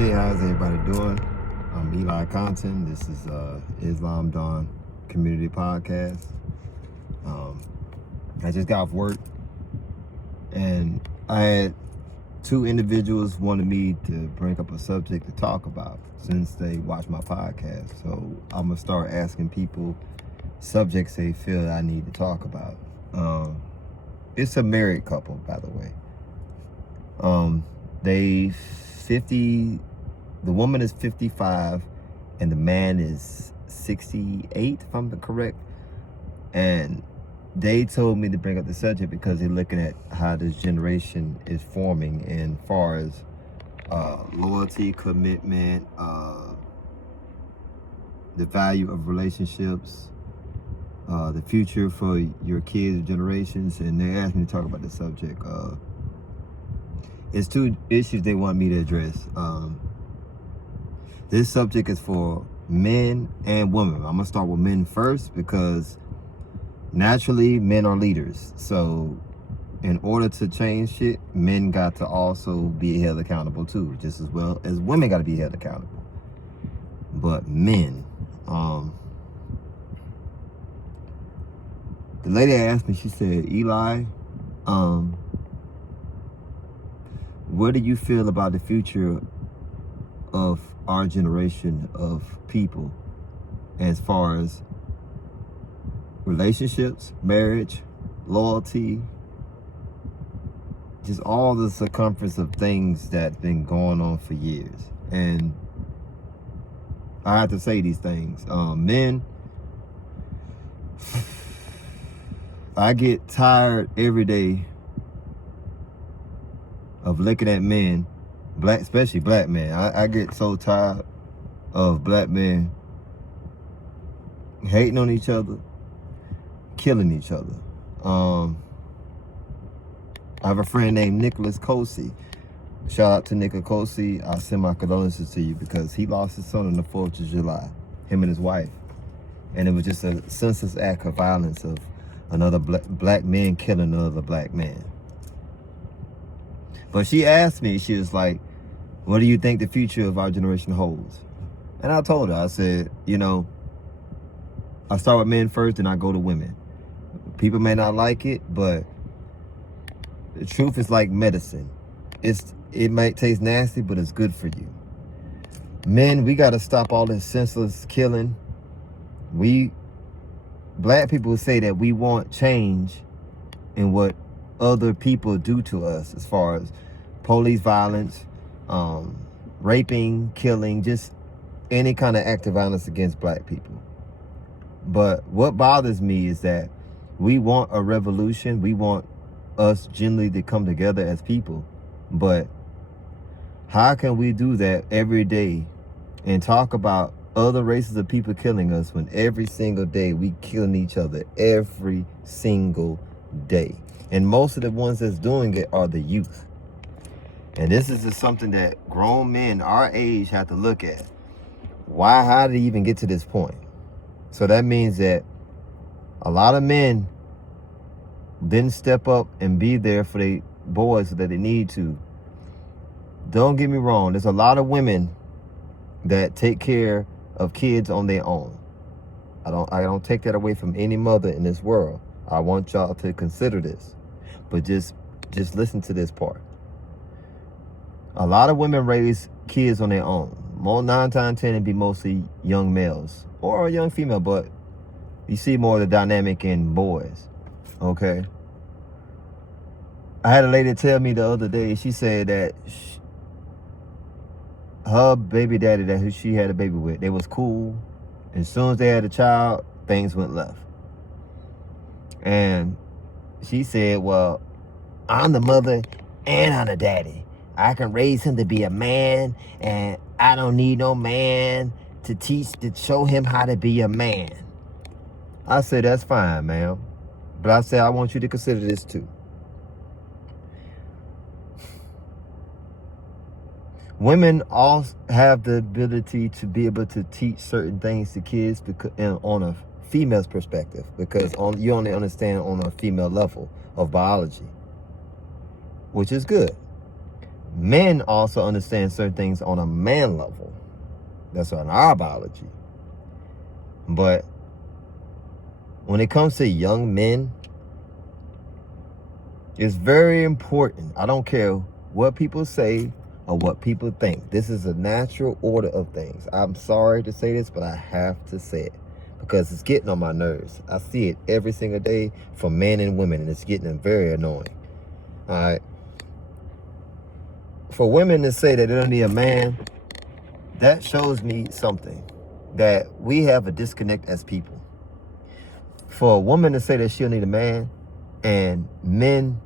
Hey, how's everybody doing? I'm Eli Compton. This is Islam Dawn Community Podcast. I just got off work and I had two individuals wanted me to bring up a subject to talk about since they watch my podcast. So I'm gonna start asking people subjects they feel I need to talk about. It's a married couple, by the way. The woman is 55 and the man is 68, if I'm correct. And they told me to bring up the subject because they're looking at how this generation is forming in far as loyalty, commitment, the value of relationships, the future for your kids' generations. And they asked me to talk about the subject. It's two issues they want me to address. This subject is for men and women. I'm gonna start with men first because naturally men are leaders. So in order to change shit, men got to also be held accountable too, just as well as women got to be held accountable. But men, the lady asked me, she said, Eli, what do you feel about the future of our generation of people as far as relationships, marriage, loyalty, just all the circumference of things that's been going on for years? And I have to say these things. Men, I get tired every day of looking at men, especially black men. I get so tired of black men hating on each other, killing each other. I have a friend named Cosey. Shout out to Cosey. I send my condolences to you because he lost his son on the 4th of July, him and his wife. And it was just a senseless act of violence of another black man killing another black man. But she asked me, she was like, what do you think the future of our generation holds? And I told her, I said, I start with men first and I go to women. People may not like it, but the truth is like medicine. It might taste nasty, but it's good for you. Men, we got to stop all this senseless killing. Black people say that we want change in what other people do to us as far as police violence, raping, killing, just any kind of act of violence against black people. But what bothers me is that we want a revolution. We want us generally to come together as people. But how can we do that every day and talk about other races of people killing us when every single day we killing each other every single day? And most of the ones that's doing it are the youth. And this is just something that grown men our age have to look at. How did he even get to this point? So that means that a lot of men didn't step up and be there for their boys that they need to. Don't get me wrong. There's a lot of women that take care of kids on their own. I don't take that away from any mother in this world. I want y'all to consider this. But just listen to this part. A lot of women raise kids on their own. More 9 times 10 it'd be mostly young males or a young female, but you see more of the dynamic in boys. Okay. I had a lady tell me the other day, she said that her baby daddy who she had a baby with, they was cool. As soon as they had a child, things went left. And she said, well, I'm the mother and I'm the daddy. I can raise him to be a man, and I don't need no man to show him how to be a man. I said, that's fine, ma'am. But I said, I want you to consider this too. Women all have the ability to be able to teach certain things to kids on a female's perspective, because you only understand on a female level of biology, which is good. men also understand certain things on a man level. That's on our biology. But when it comes to young men, it's very important. I don't care what people say or what people think. This is a natural order of things. I'm sorry to say this, but I have to say it because it's getting on my nerves. I see it every single day from men and women, and it's getting very annoying. All right. For women to say that they don't need a man, that shows me something, that we have a disconnect as people. For a woman to say that she'll need a man, and men,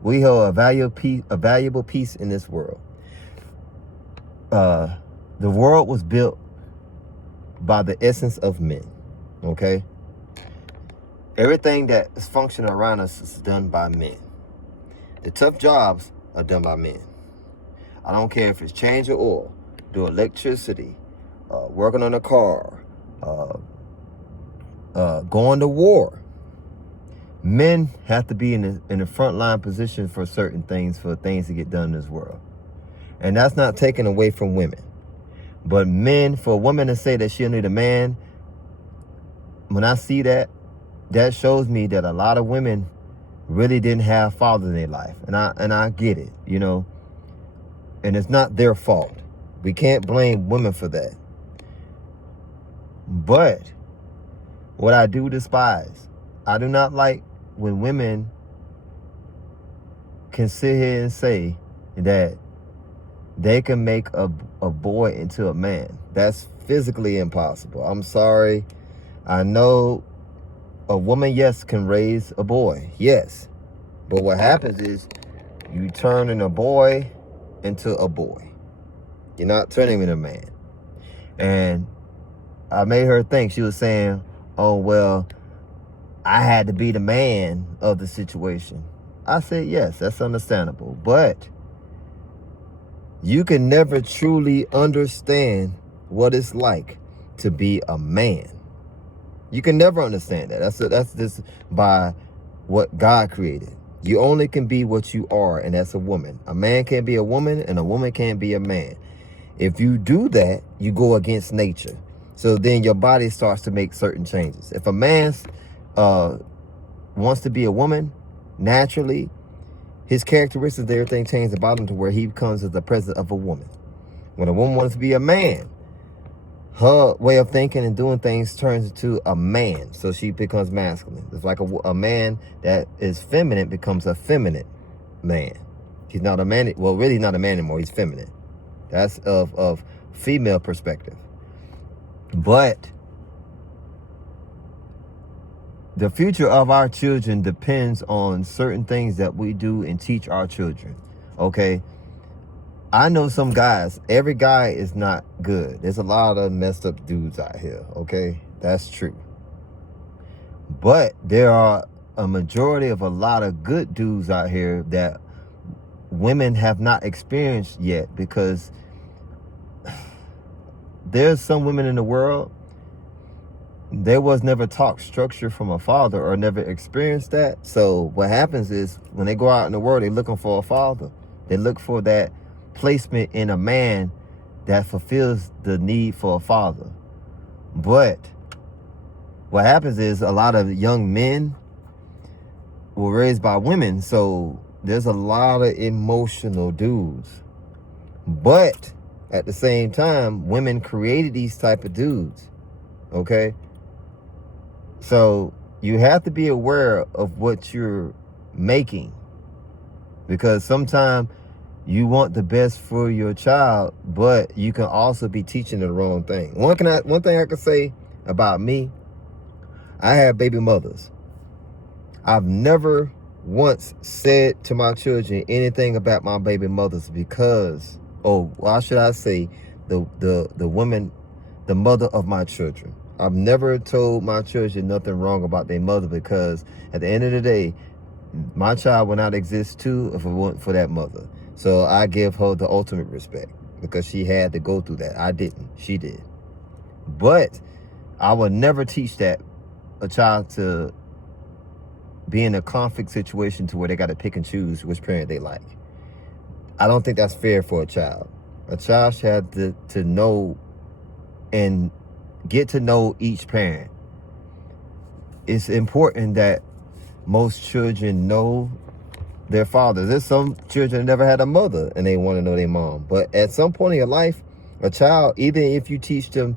we hold a valuable piece in this world. The world was built by the essence of men, okay? Everything that is functioning around us is done by men. The tough jobs are done by men. I don't care if it's changing oil, do electricity, working on a car, going to war. Men have to be in the front line position for certain things, for things to get done in this world. And that's not taken away from women. But men, for a woman to say that she'll need a man, when I see that, that shows me that a lot of women really didn't have fathers in their life. And I get it, you know. And it's not their fault. We can't blame women for that. But what I do despise, I do not like when women can sit here and say that they can make a boy into a man. That's physically impossible. I'm sorry. I know a woman, yes, can raise a boy. Yes. But what happens is you turn a boy into a boy. You're not turning him into a man. And I made her think. She was saying, oh, well, I had to be the man of the situation. I said, yes, that's understandable. But you can never truly understand what it's like to be a man. You can never understand that. That's just by what God created. You only can be what you are, and that's a woman. A man can't be a woman, and a woman can't be a man. If you do that, you go against nature. So then your body starts to make certain changes. If a man wants to be a woman, naturally, his characteristics, everything changes about him to where he becomes the presence of a woman. When a woman wants to be a man, her way of thinking and doing things turns into a man. So she becomes masculine. It's like a man that is feminine becomes a feminine man. He's not a man. Well, really not a man anymore. He's feminine. That's of female perspective. But the future of our children depends on certain things that we do and teach our children. Okay? I know some guys. Every guy is not good. There's a lot of messed up dudes out here. Okay? That's true. But there are a majority of a lot of good dudes out here that women have not experienced yet, because there's some women in the world, there was never taught structure from a father or never experienced that. So what happens is when they go out in the world, they're looking for a father. They look for that placement in a man that fulfills the need for a father. But what happens is a lot of young men were raised by women. So there's a lot of emotional dudes. But at the same time, women created these type of dudes. Okay? So you have to be aware of what you're making, because sometimes you want the best for your child, but you can also be teaching the wrong thing. One thing I can say about me, I have baby mothers. I've never once said to my children anything about my baby mothers because, why should I say the woman, the mother of my children. I've never told my children nothing wrong about their mother, because at the end of the day, my child would not exist too if it weren't for that mother. So I give her the ultimate respect because she had to go through that. I didn't. She did. But I would never teach that a child to be in a conflict situation to where they got to pick and choose which parent they like. I don't think that's fair for a child. A child should have to know and get to know each parent. It's important that most children know their fathers. There's some children that never had a mother and they want to know their mom. But at some point in your life, a child, even if you teach them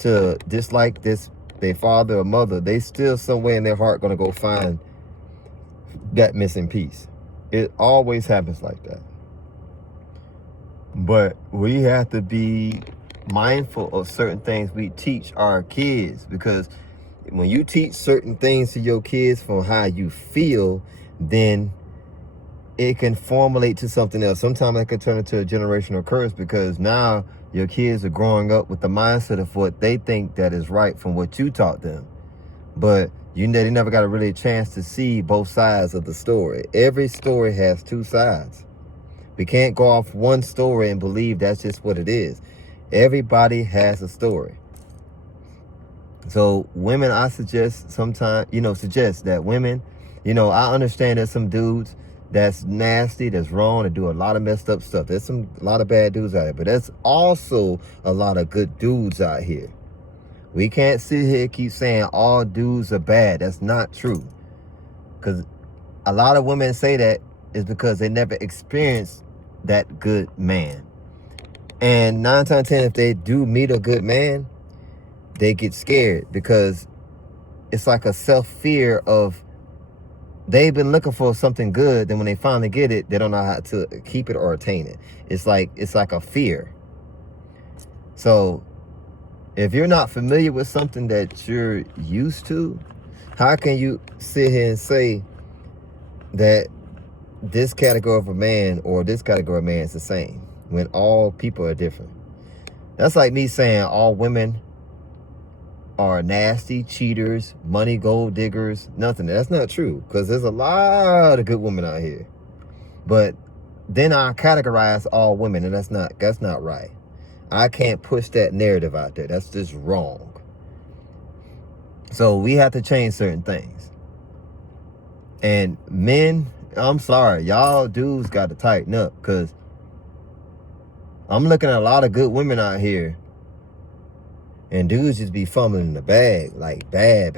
to dislike their father or mother, they still somewhere in their heart going to go find that missing piece. It always happens like that. But we have to be mindful of certain things we teach our kids, because when you teach certain things to your kids from how you feel, then it can formulate to something else. Sometimes it can turn into a generational curse, because now your kids are growing up with the mindset of what they think that is right from what you taught them. But they never got really a chance to see both sides of the story. Every story has two sides. We can't go off one story and believe that's just what it is. Everybody has a story. So women, I suggest that women, I understand there's some dudes that's nasty, that's wrong, that do a lot of messed up stuff. There's a lot of bad dudes out here, but there's also a lot of good dudes out here. We can't sit here and keep saying all dudes are bad. That's not true. Because a lot of women say that is because they never experienced that good man. And 9 times 10, if they do meet a good man, they get scared, because it's like a self-fear of, they've been looking for something good, then when they finally get it, they don't know how to keep it or attain it. It's like a fear. So if you're not familiar with something that you're used to, how can you sit here and say that this category of a man or this category of man is the same when all people are different? That's like me saying all women are nasty, cheaters, money, gold diggers, nothing. That's not true, because there's a lot of good women out here. But then I categorize all women, and that's not right. I can't push that narrative out there. That's just wrong. So we have to change certain things. And men, I'm sorry, y'all dudes got to tighten up, because I'm looking at a lot of good women out here, and dudes just be fumbling in the bag, like bad.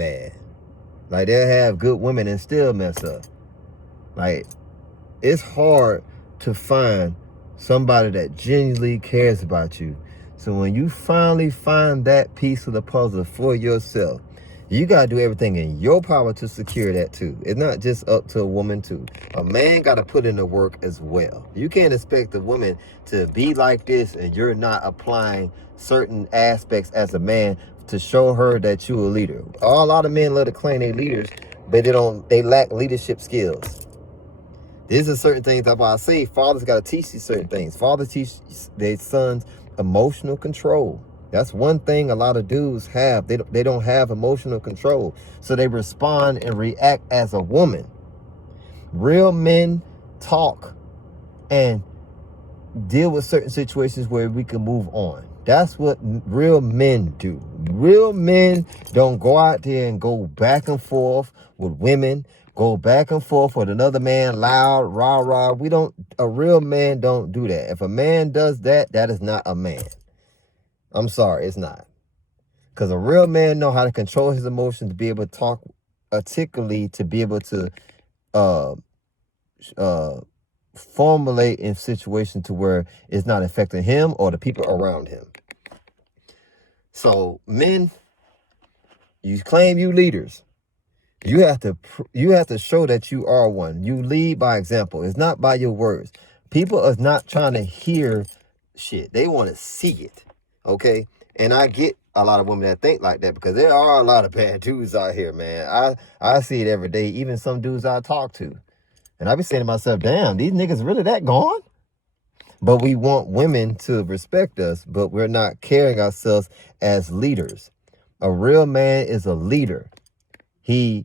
Like they'll have good women and still mess up. Like, it's hard to find somebody that genuinely cares about you. So when you finally find that piece of the puzzle for yourself, you got to do everything in your power to secure that too. It's not just up to a woman too. A man got to put in the work as well. You can't expect a woman to be like this and you're not applying certain aspects as a man to show her that you're a leader. A lot of men love to claim they're leaders, but they lack leadership skills. These are certain things that I say fathers got to teach these certain things. Fathers teach their sons emotional control. That's one thing a lot of dudes have. They don't have emotional control. So they respond and react as a woman. Real men talk and deal with certain situations where we can move on. That's what real men do. Real men don't go out there and go back and forth with women, go back and forth with another man, loud, rah. A real man don't do that. If a man does that, that is not a man. I'm sorry, it's not. Because a real man know how to control his emotions, to be able to talk articulately, to be able to formulate in situations to where it's not affecting him or the people around him. So men, you claim you leaders. You have to show that you are one. You lead by example. It's not by your words. People are not trying to hear shit. They want to see it. Okay? And I get a lot of women that think like that, because there are a lot of bad dudes out here, man. I see it every day. Even some dudes I talk to. And I be saying to myself, damn, these niggas really that gone? But we want women to respect us, but we're not carrying ourselves as leaders. A real man is a leader. A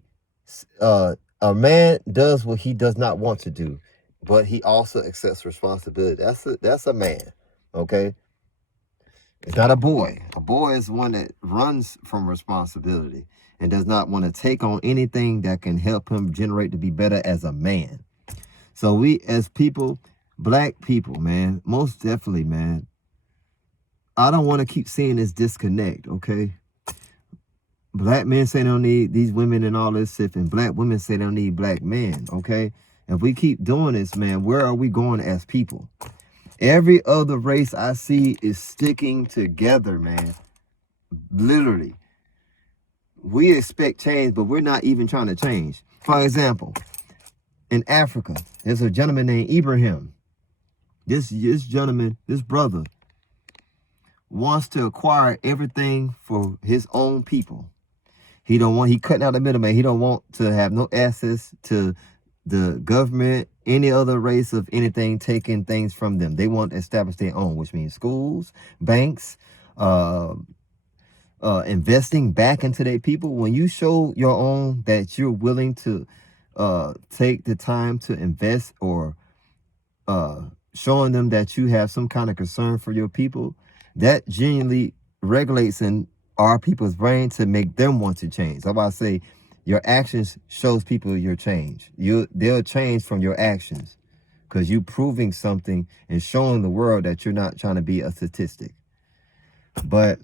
man does what he does not want to do, but he also accepts responsibility. That's a man, okay? It's not a boy. A boy is one that runs from responsibility and does not want to take on anything that can help him generate to be better as a man. So we as people, Black people, man, most definitely, man. I don't want to keep seeing this disconnect, okay? Black men say they don't need these women and all this stuff, and black women say they don't need black men, okay? If we keep doing this, man, where are we going as people? Every other race I see is sticking together, man. Literally. We expect change, but we're not even trying to change. For example, in Africa, there's a gentleman named Ibrahim. This gentleman, this brother, wants to acquire everything for his own people. He cutting out the middleman. He don't want to have no access to the government, any other race of anything taking things from them. They want to establish their own, which means schools, banks, investing back into their people. When you show your own that you're willing to take the time to invest, or showing them that you have some kind of concern for your people, that genuinely regulates in our people's brain to make them want to change. That's why I say your actions shows people your change. They'll change from your actions, because you proving something and showing the world that you're not trying to be a statistic. But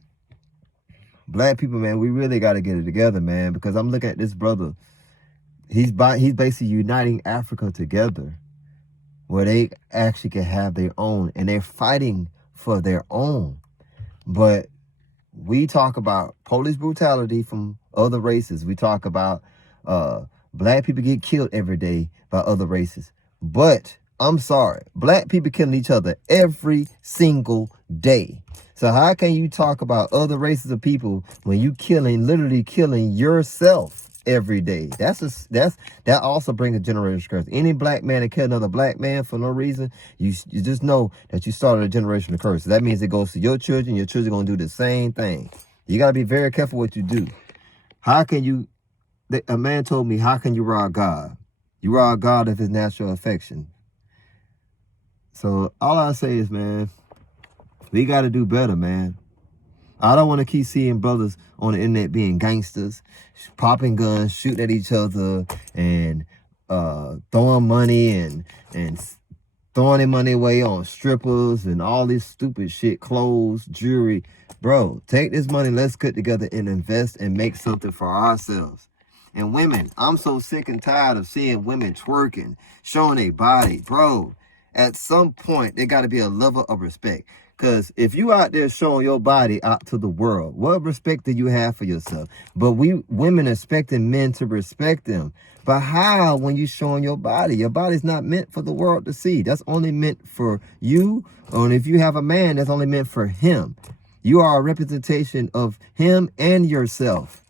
black people, man, we really got to get it together, man, because I'm looking at this brother. He's basically uniting Africa together, where they actually can have their own, and they're fighting for their own. But we talk about police brutality from other races. We talk about black people get killed every day by other races. But I'm sorry, black people killing each other every single day. So how can you talk about other races of people when you literally killing yourself every day? That also brings a generational curse. Any black man that kill another black man for no reason, you just know that you started a generational curse. That means it goes to your children. Your children gonna do the same thing. You gotta be very careful what you do. How can you? A man told me, how can you rob God? You rob God of his natural affection. So all I say is, man, we got to do better, man. I don't want to keep seeing brothers on the internet being gangsters, popping guns, shooting at each other, and throwing money and throwing their money away on strippers and all this stupid shit, clothes, jewelry. Bro, take this money, let's get together and invest and make something for ourselves. And women, I'm so sick and tired of seeing women twerking, showing their body. Bro, at some point, there got to be a level of respect. Because if you out there showing your body out to the world, what respect do you have for yourself? But we women expecting men to respect them. But how when you showing your body? Your body's not meant for the world to see. That's only meant for you. And if you have a man, that's only meant for him. You are a representation of him and yourself.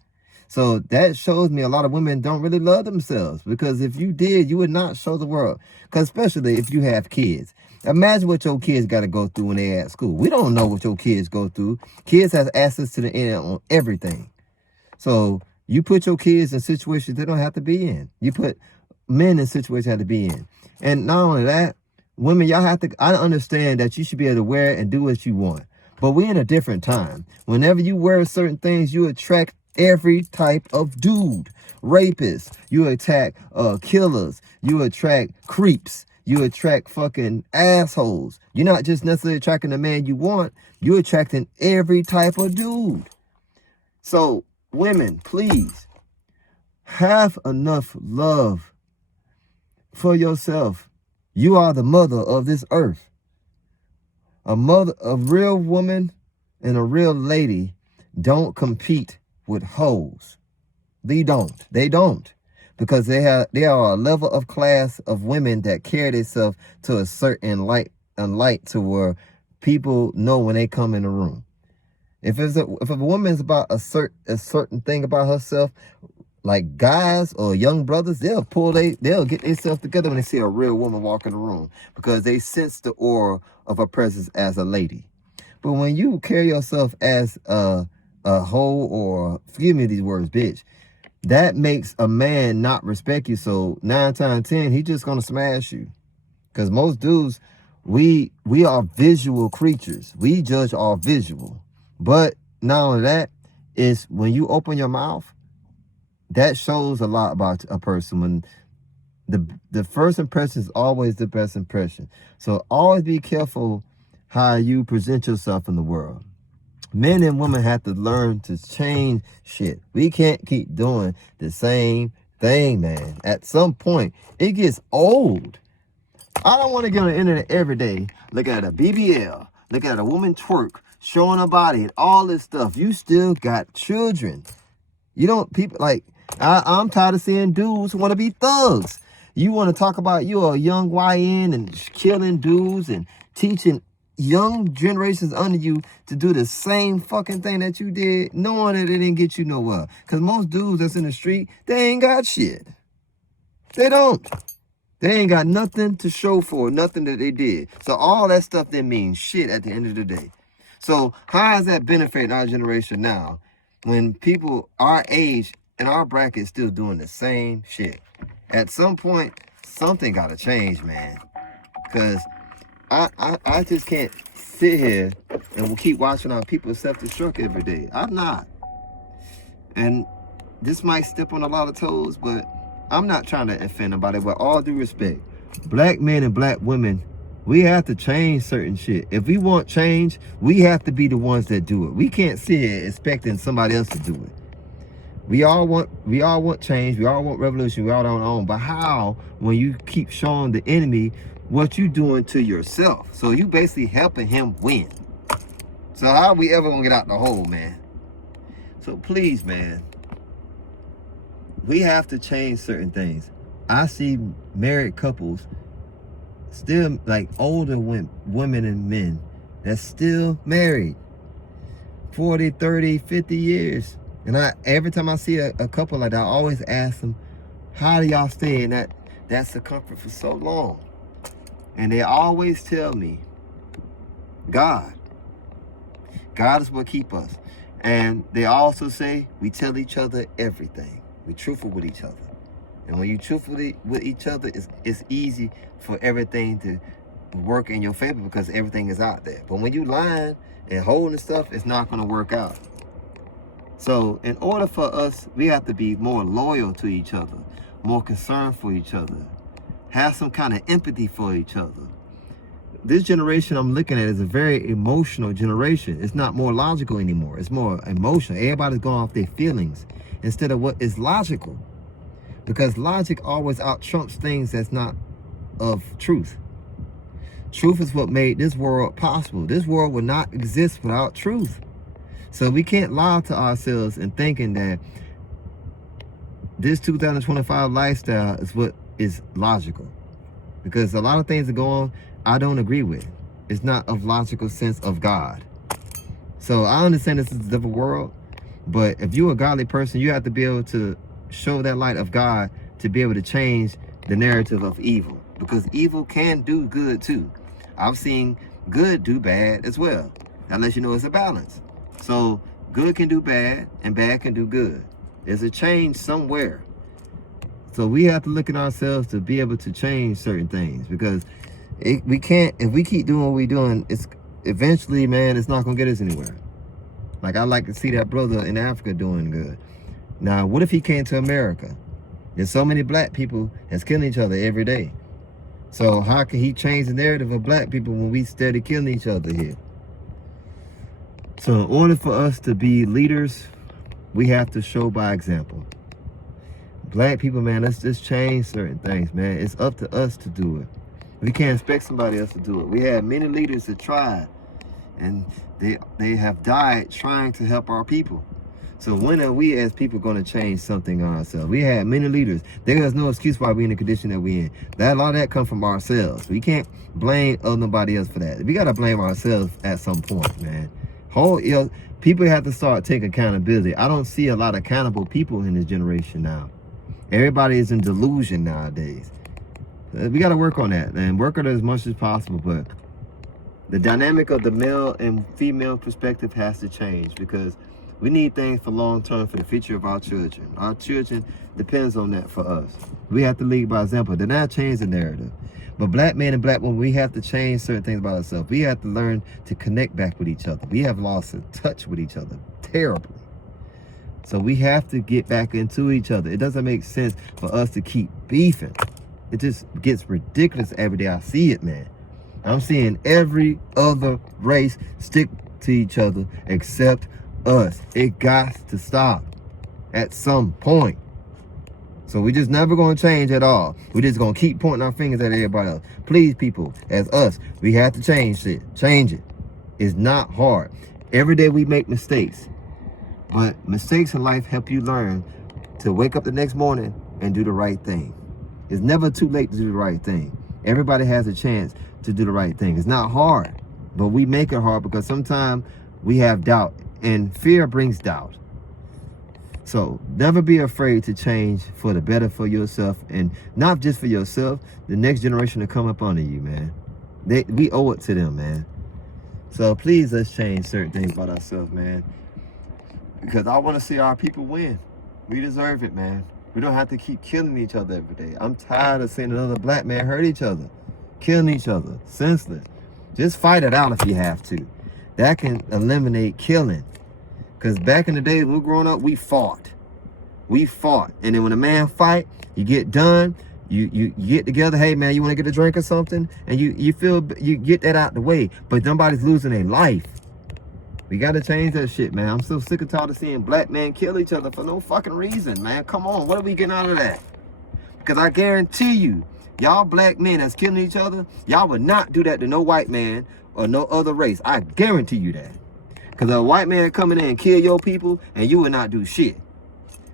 So that shows me a lot of women don't really love themselves, because if you did, you would not show the world. Because especially if you have kids. Imagine what your kids got to go through when they're at school. We don't know what your kids go through. Kids have access to the internet on everything. So you put your kids in situations they don't have to be in. You put men in situations they have to be in. And not only that, women, y'all have to, I understand that you should be able to wear it and do what you want. But we're in a different time. Whenever you wear certain things, you attract every type of dude. Rapists. You attack killers. You attract creeps. You attract fucking assholes. You're not just necessarily attracting the man you want. You're attracting every type of dude. So, women, please, have enough love for yourself. You are the mother of this earth. A real woman and a real lady don't compete with hoes. They don't. Because they are a level of class of women that carry themselves to a certain light to where people know when they come in the room. If a woman is about a certain thing about herself, like guys or young brothers, they'll get themselves together when they see a real woman walk in the room, because they sense the aura of her presence as a lady. But when you carry yourself as a hoe, or forgive me these words, bitch, that makes a man not respect you. So 9 times 10, he just gonna smash you. Because most dudes, we are visual creatures. We judge all visual. But not only that, is when you open your mouth, that shows a lot about a person. When the first impression is always the best impression. So always be careful how you present yourself in the world. Men and women have to learn to change shit. We can't keep doing the same thing, man. At some point, it gets old. I don't want to get on the internet every day, look at a BBL, look at a woman twerk, showing her body and all this stuff. You still got children. You don't, people like, I'm tired of seeing dudes who want to be thugs. You want to talk about you're a young YN and killing dudes and teaching young generations under you to do the same fucking thing that you did, knowing that it didn't get you nowhere. Because most dudes that's in the street, they ain't got shit. They don't. They ain't got nothing to show for, nothing that they did. So all that stuff didn't mean shit at the end of the day. So how is that benefiting our generation now when people our age and our bracket still doing the same shit? At some point, something got to change, man. Because I just can't sit here and we'll keep watching our people self-destruct every day. I'm not. And this might step on a lot of toes, but I'm not trying to offend nobody. With all due respect, black men and black women, we have to change certain shit. If we want change, we have to be the ones that do it. We can't sit here expecting somebody else to do it. We all want change. We all want revolution. We all don't own. But how when you keep showing the enemy what you doing to yourself? So you basically helping him win. So how are we ever gonna get out the hole, man? So please, man, we have to change certain things. I see married couples still, like older women and men that's still married 40, 30, 50 years. And every time I see a couple like that, I always ask them, how do y'all stay in that circumference for so long? And they always tell me, God. God is what keep us. And they also say, we tell each other everything. We truthful with each other. And when you truthful with each other, it's easy for everything to work in your favor because everything is out there. But when you lying and holding stuff, it's not going to work out. So in order for us, we have to be more loyal to each other, more concerned for each other, have some kind of empathy for each other. This generation I'm looking at is a very emotional generation. It's not more logical anymore. It's more emotional. Everybody's going off their feelings instead of what is logical. Because logic always out-trumps things that's not of truth. Truth is what made this world possible. This world would not exist without truth. So we can't lie to ourselves and thinking that this 2025 lifestyle is what is logical. Because a lot of things that go on, I don't agree with. It's not of logical sense of God. So I understand this is a different world, but if you're a godly person, you have to be able to show that light of God to be able to change the narrative of evil. Because evil can do good too. I've seen good do bad as well, unless you know it's a balance. So good can do bad and bad can do good. There's a change somewhere. So we have to look at ourselves to be able to change certain things, because we can't, if we keep doing what we're doing, it's eventually, man, it's not gonna get us anywhere. Like I like to see that brother in Africa doing good. Now, what if he came to America? There's so many black people that's killing each other every day. So how can he change the narrative of black people when we steady killing each other here? So in order for us to be leaders, we have to show by example. Black people, man, let's just change certain things, man. It's up to us to do it. We can't expect somebody else to do it. We had many leaders that tried, and they have died trying to help our people. So when are we as people going to change something on ourselves? We had many leaders. There is no excuse why we're in the condition that we're in. A lot of that comes from ourselves. We can't blame nobody else for that. We got to blame ourselves at some point, man. People have to start taking accountability. I don't see a lot of accountable people in this generation now. Everybody is in delusion nowadays. We got to work on that and work on it as much as possible. But the dynamic of the male and female perspective has to change, because we need things for long term for the future of our children. Our children depends on that for us. We have to lead by example. They're not change the narrative. But black men and black women, we have to change certain things about ourselves. We have to learn to connect back with each other. We have lost touch with each other terribly. So we have to get back into each other. It doesn't make sense for us to keep beefing. It just gets ridiculous every day I see it, man. I'm seeing every other race stick to each other except us. It got to stop at some point. So we just never going to change at all. We're just going to keep pointing our fingers at everybody else. Please, people, as us, we have to change shit. Change it. It's not hard. Every day we make mistakes. But mistakes in life help you learn to wake up the next morning and do the right thing. It's never too late to do the right thing. Everybody has a chance to do the right thing. It's not hard, but we make it hard because sometimes we have doubt, and fear brings doubt. So never be afraid to change for the better for yourself, and not just for yourself, the next generation to come up under you, man. We owe it to them, man. So please, let's change certain things about ourselves, man. Because I want to see our people win. We deserve it, man. We don't have to keep killing each other every day. I'm tired of seeing another black man hurt each other, killing each other, senseless. Just fight it out if you have to. That can eliminate killing. Because back in the day, when we were growing up, we fought. We fought. And then when a man fight, you get done, you get together, hey man, you want to get a drink or something? And you feel, you get that out the way. But nobody's losing their life. We got to change that shit, man. I'm so sick and tired of seeing black men kill each other for no fucking reason, man. Come on, what are we getting out of that? Because I guarantee you, y'all black men that's killing each other, y'all would not do that to no white man or no other race. I guarantee you that. Because a white man coming in and kill your people, and you would not do shit.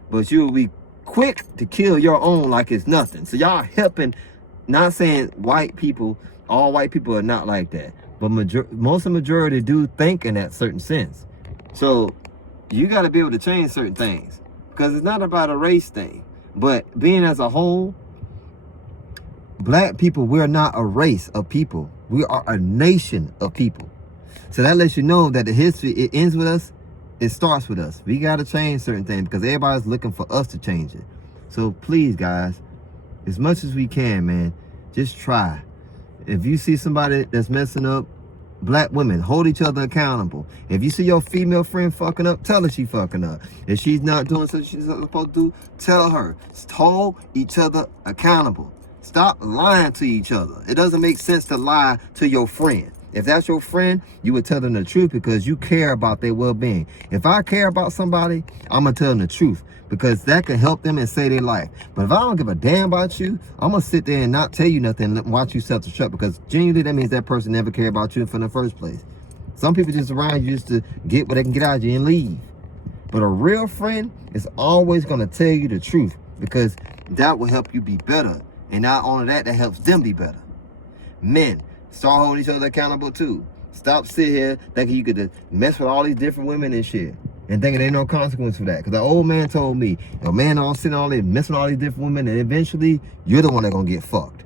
But you will be quick to kill your own like it's nothing. So y'all helping, not saying white people, all white people are not like that. But most of the majority do think in that certain sense. So you got to be able to change certain things. Because it's not about a race thing. But being as a whole, black people, we're not a race of people. We are a nation of people. So that lets you know that the history, it ends with us, it starts with us. We got to change certain things because everybody's looking for us to change it. So please, guys, as much as we can, man, just try. If you see somebody that's messing up, black women, hold each other accountable. If you see your female friend fucking up, tell her she fucking up. If she's not doing something she's not supposed to do, tell her. Hold each other accountable. Stop lying to each other. It doesn't make sense to lie to your friend. If that's your friend, you would tell them the truth because you care about their well-being. If I care about somebody, I'm going to tell them the truth because that can help them and save their life. But if I don't give a damn about you, I'm going to sit there and not tell you nothing and watch you self-destruct because genuinely that means that person never cared about you from the first place. Some people just around you just to get what they can get out of you and leave. But a real friend is always going to tell you the truth because that will help you be better. And not only that, that helps them be better. Men, start holding each other accountable too. Stop sitting here thinking you could mess with all these different women and shit. And thinking there ain't no consequence for that. Because the old man told me, a man all sitting all there messing with all these different women and eventually you're the one that's going to get fucked.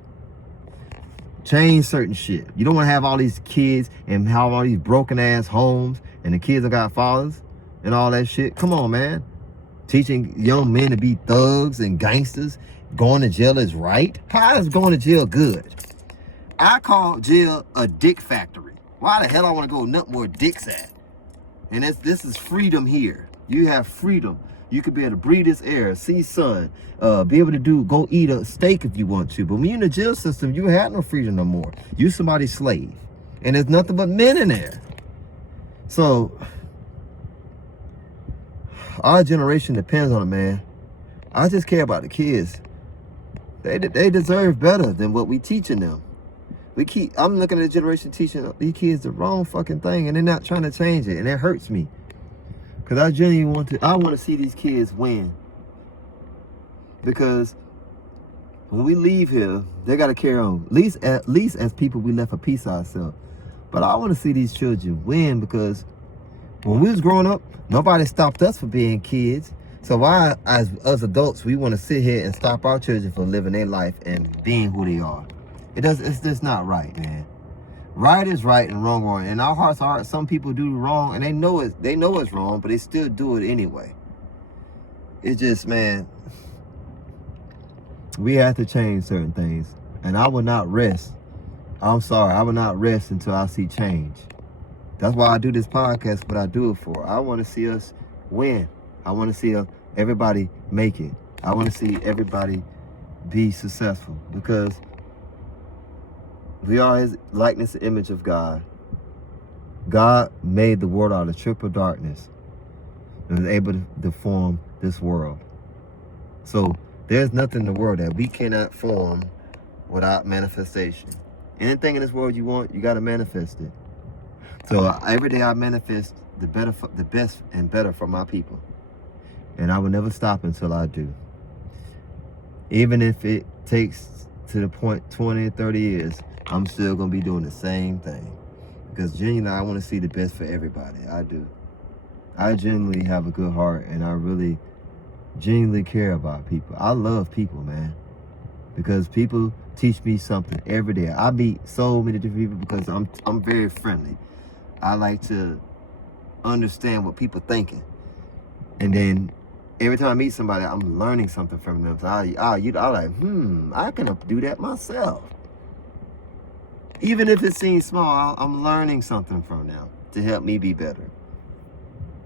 Change certain shit. You don't want to have all these kids and have all these broken ass homes and the kids have got fathers and all that shit. Come on, man. Teaching young men to be thugs and gangsters. Going to jail is right. How is going to jail good? I call jail a dick factory. Why the hell I want to go nut more dicks at? And this is freedom here. You have freedom. You could be able to breathe this air, see sun, be able to go eat a steak if you want to. But when you're in the jail system, you have no freedom no more. You somebody's slave. And there's nothing but men in there. So our generation depends on it, man. I just care about the kids. They deserve better than what we teaching them. I'm looking at the generation teaching these kids the wrong fucking thing and they're not trying to change it, and it hurts me. Because I genuinely want to see these kids win. Because when we leave here, they got to carry on. At least as people, we left a piece of ourselves. But I want to see these children win because when we was growing up, nobody stopped us from being kids. So why, as adults, we want to sit here and stop our children from living their life and being who they are? It's just not right, man. Right is right and wrong wrong. And our hearts are hard. Some people do wrong and they know it's wrong, but they still do it anyway. It's just, man, we have to change certain things. And I will not rest. I'm sorry, I will not rest until I see change. That's why I do this podcast, what I do it for. I want to see us win. I want to see everybody make it. I want to see everybody be successful, because we are his likeness and image of God. God made the world out of triple darkness and was able to form this world. So there's nothing in the world that we cannot form without manifestation. Anything in this world you want, you got to manifest it. So every day I manifest the best and better for my people. And I will never stop until I do. Even if it takes to the point 20, 30 years, I'm still going to be doing the same thing. Because genuinely, I want to see the best for everybody. I do. I genuinely have a good heart, and I really genuinely care about people. I love people, man. Because people teach me something every day. I meet so many different people because I'm very friendly. I like to understand what people thinking. And then every time I meet somebody, I'm learning something from them. So I'm like, I can do that myself. Even if it seems small, I'm learning something from them to help me be better.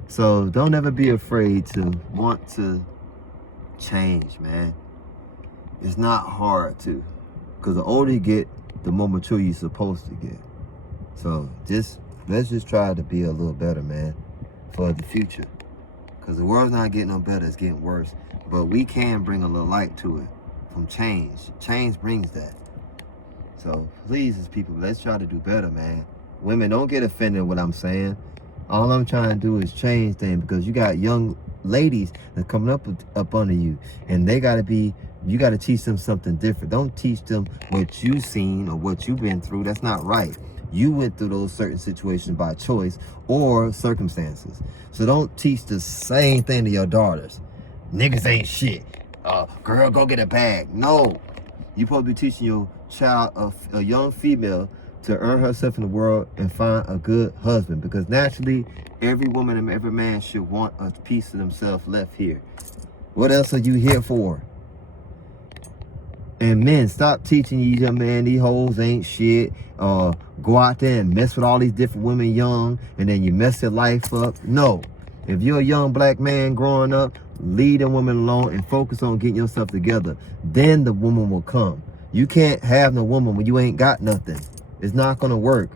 So don't ever be afraid to want to change, man. It's not hard to. Because the older you get, the more mature you're supposed to get. So let's just try to be a little better, man, for the future. Because the world's not getting no better, it's getting worse. But we can bring a little light to it from change. Change brings that. So please, as people, let's try to do better, man. Women, don't get offended what I'm saying. All I'm trying to do is change things, because you got young ladies that coming up under you, and you got to teach them something different. Don't teach them what you've seen or what you've been through. That's not right. You went through those certain situations by choice or circumstances. So don't teach the same thing to your daughters. Niggas ain't shit. Girl, go get a bag. No. You're supposed to be teaching your child, a young female, to earn herself in the world and find a good husband. Because naturally, every woman and every man should want a piece of themselves left here. What else are you here for? And men, stop teaching you, man, these hoes ain't shit. Go out there and mess with all these different women young, and then you mess your life up. No. If you're a young black man growing up, leave a woman alone and focus on getting yourself together. Then the woman will come. You can't have no woman when you ain't got nothing. It's not going to work.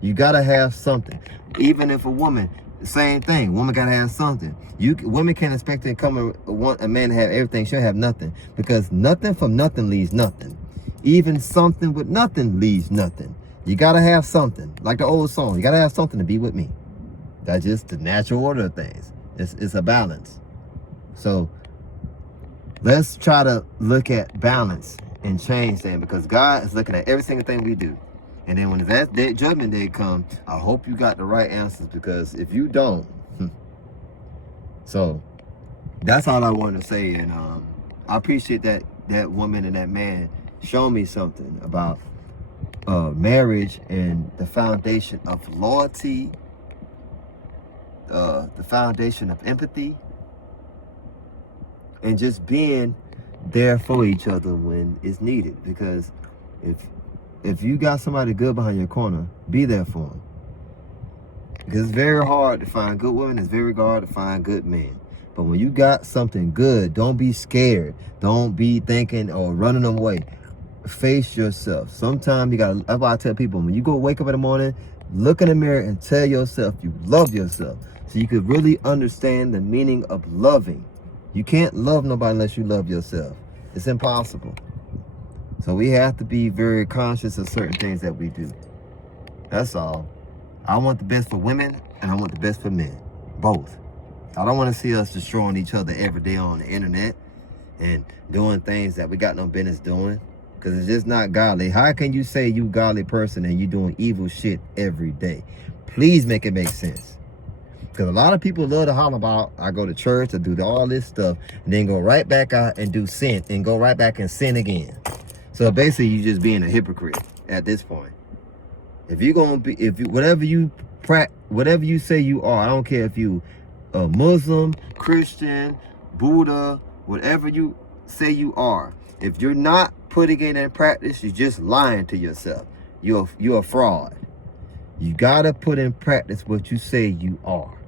You got to have something. Even if a woman, same thing. Woman got to have something. Women can't expect to come and want a man to have everything. She'll have nothing. Because nothing from nothing leaves nothing. Even something with nothing leaves nothing. You got to have something. Like the old song. You got to have something to be with me. That's just the natural order of things. It's a balance. So let's try to look at balance and change that, because God is looking at every single thing we do. And then when that judgment day comes, I hope you got the right answers, because if you don't, so that's all I wanted to say. And I appreciate that woman and that man showing me something about marriage and the foundation of loyalty, the foundation of empathy, and just being there for each other when it's needed. Because if you got somebody good behind your corner, be there for them. Because it's very hard to find good women. It's very hard to find good men. But when you got something good, don't be scared. Don't be thinking or running away. Face yourself. Sometimes you got to, that's why I tell people, when you go wake up in the morning, look in the mirror and tell yourself you love yourself. So you could really understand the meaning of loving. You can't love nobody unless you love yourself. It's impossible. So we have to be very conscious of certain things that we do. That's all. I want the best for women, and I want the best for men. Both. I don't want to see us destroying each other every day on the internet and doing things that we got no business doing, because it's just not godly. How can you say you godly person and you doing evil shit every day? Please make it make sense. Because a lot of people love to holler about, I go to church, I do all this stuff, and then go right back out and do sin, and go right back and sin again. So basically, you just being a hypocrite at this point. If you're gonna be, whatever you say you are, I don't care if you a Muslim, Christian, Buddha, whatever you say you are. If you're not putting it in practice, you're just lying to yourself. You're a fraud. You gotta put in practice what you say you are.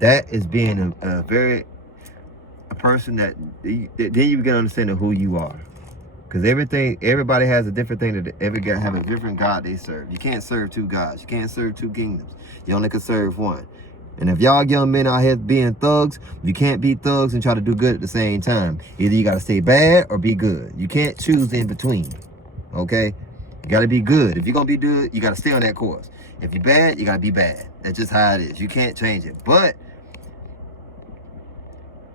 That is being a very a person that then you begin to understand who you are. Because everybody has a different thing that every guy have a different God they serve. You can't serve two gods. You can't serve two kingdoms. You only can serve one. And if y'all young men out here being thugs, you can't be thugs and try to do good at the same time. Either you got to stay bad or be good. You can't choose in between. Okay? You got to be good. If you're going to be good, you got to stay on that course. If you're bad, you got to be bad. That's just how it is. You can't change it. But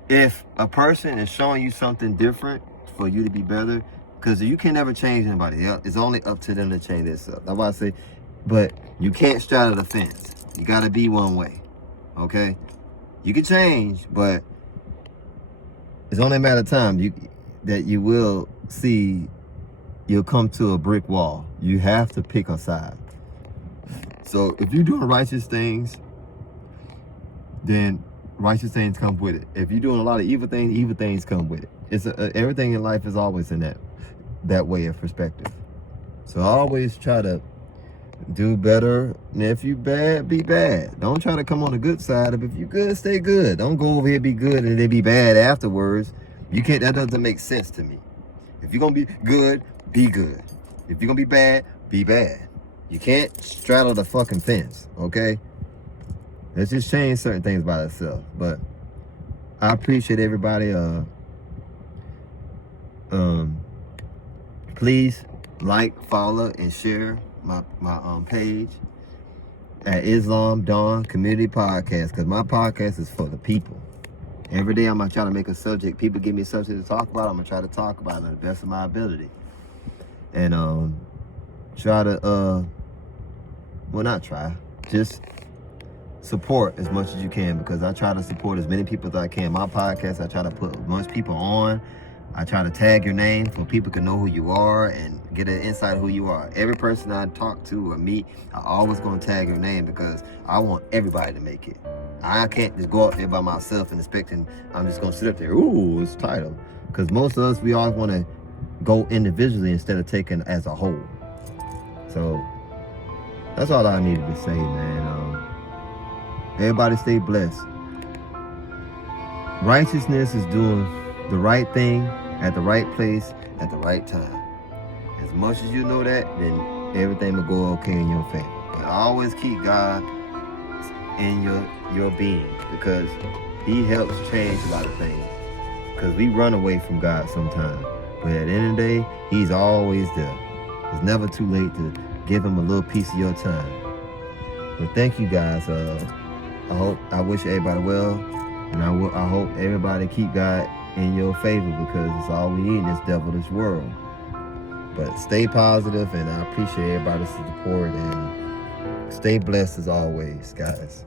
if a person is showing you something different for you to be better, because you can never change anybody. It's only up to them to change themselves. That's why I say, but you can't straddle the fence. You got to be one way. Okay? You can change, but it's only a matter of time that you will see you'll come to a brick wall. You have to pick a side. So if you're doing righteous things, then righteous things come with it. If you're doing a lot of evil things come with it. It's everything in life is always in that way of perspective. So always try to do better. And if you bad, be bad. Don't try to come on the good side. If you good, stay good. Don't go over here be good and then be bad afterwards. You can't. That doesn't make sense to me. If you're gonna be good, be good. If you're gonna be bad, be bad. You can't straddle the fucking fence. Okay. Let's just change certain things by itself. But I appreciate everybody. Please like, follow, and share my page at Islam Dawn Community Podcast, because my podcast is for the people. Every day I'm gonna try to make a subject. People give me a subject to talk about. I'm gonna try to talk about it to the best of my ability, and try to well, not try, just support as much as you can, because I try to support as many people as I can. My podcast, I try to put as much people on. I try to tag your name so people can know who you are and get an insight of who you are. Every person I talk to or meet, I always gonna tag your name, because I want everybody to make it. I can't just go up there by myself and expecting I'm just gonna sit up there, ooh, it's title. Because most of us, we always want to go individually instead of taking as a whole. So that's all I needed to say, man. Everybody stay blessed. Righteousness is doing the right thing at the right place at the right time. As much as you know that, then everything will go okay in your favor. But always keep God in your being, because He helps change a lot of things. Because we run away from God sometimes, but at the end of the day, He's always there. It's never too late to give Him a little piece of your time. But thank you guys. I wish everybody well, and I hope everybody keep God in your favor, because it's all we need in this devilish world. But stay positive, and I appreciate everybody's support, and stay blessed as always, guys.